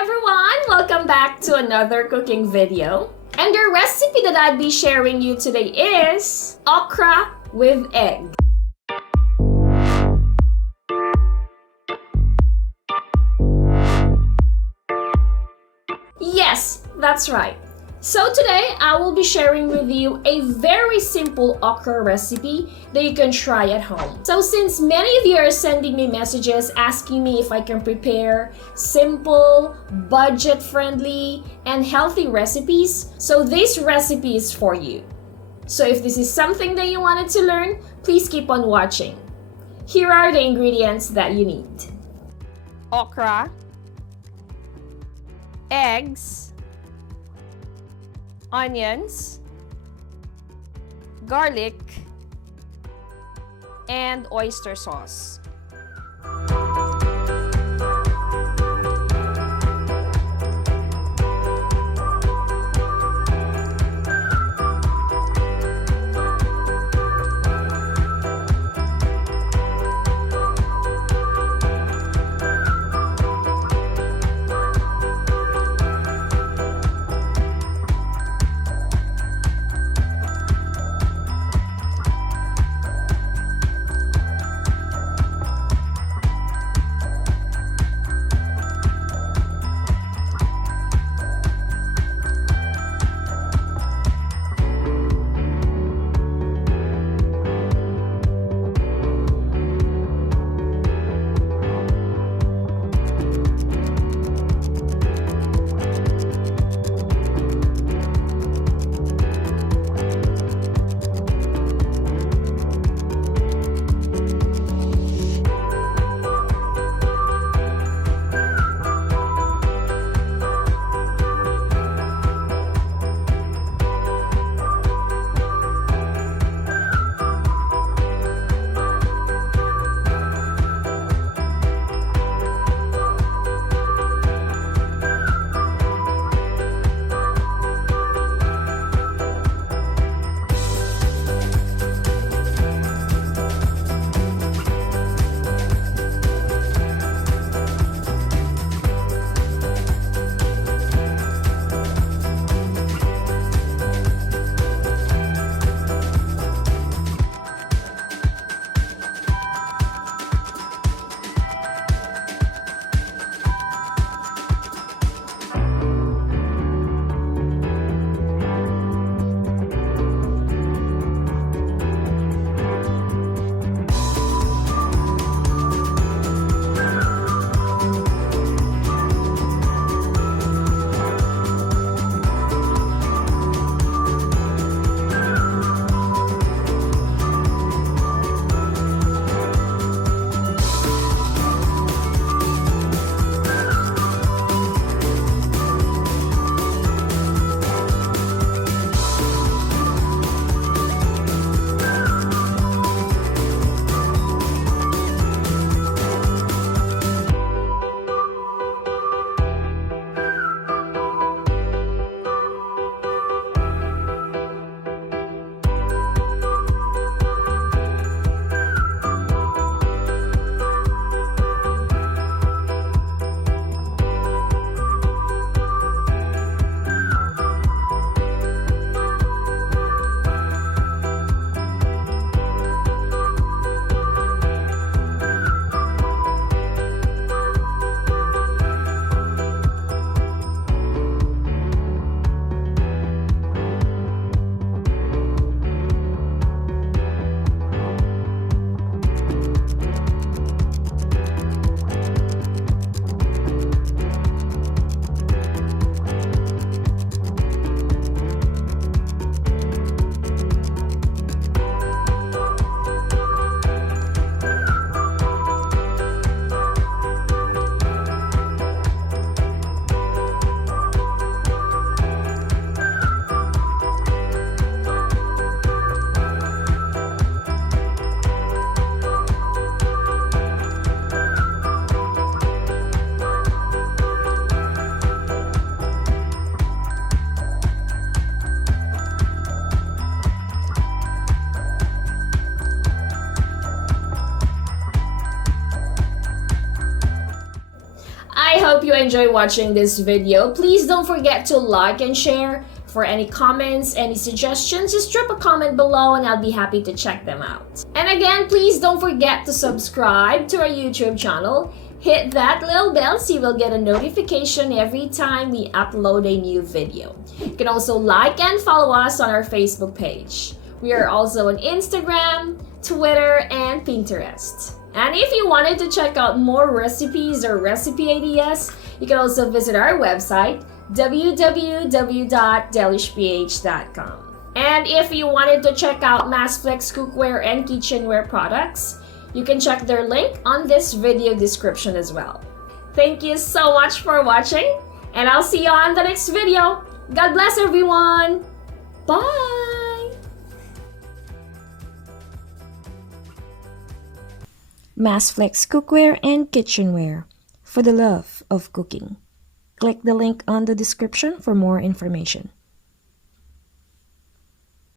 everyone! Welcome back to another cooking video. And the recipe that I'll be sharing you today is okra with egg. Yes, that's right. So today I will be sharing with you a very simple okra recipe that you can try at home. So since many of you are sending me messages asking me if I can prepare simple, budget-friendly, and healthy recipes, so this recipe is for you. So if this is something that you wanted to learn, please keep on watching. Here are the ingredients that you need. Okra, eggs, onions, garlic, and oyster sauce. I hope you enjoy watching this video. Please don't forget to like and share. For any comments, any suggestions, just drop a comment below and I'll be happy to check them out. And again, please don't forget to subscribe to our YouTube channel. Hit that little bell so you will get a notification every time we upload a new video. You can also like and follow us on our Facebook page. We are also on Instagram, Twitter, and Pinterest. And if you wanted to check out more recipes or recipe ideas, you can also visit our website, www.delishph.com. And if you wanted to check out Massflex cookware and kitchenware products, you can check their link on this video description as well. Thank you so much for watching, and I'll see you on the next video. God bless everyone. Bye. Massflex cookware and kitchenware for the love of cooking. Click the link on the description for more information.